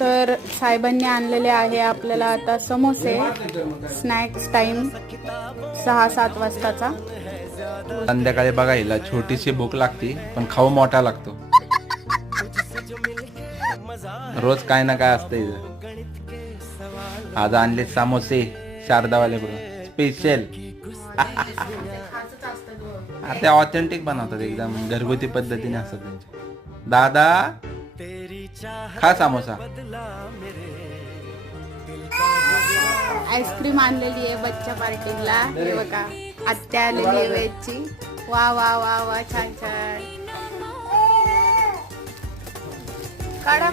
तर साहेबांनी आणलेले आहे आपल्याला आता समोसे. स्नॅक्स टाइम 6-7 वाजताचा. संध्याकाळी बघायला छोटीशी भूक लागती पण खाऊ मोठा लागतो. रोज काय ना काय असतं इथं. आज आणले समोसे शारदावाल्याकडून स्पेशल. ते ऑथेंटिक बनवतात एकदम घरगुती पद्धतीने असतात त्यांचे. दादा खा समोसा. आईस्क्रीम आणलेली आहे बच्चा पार्टीला. हे बघा आत्या आलेली आहे वेजची. वा वा वा वा छान छान. काढा.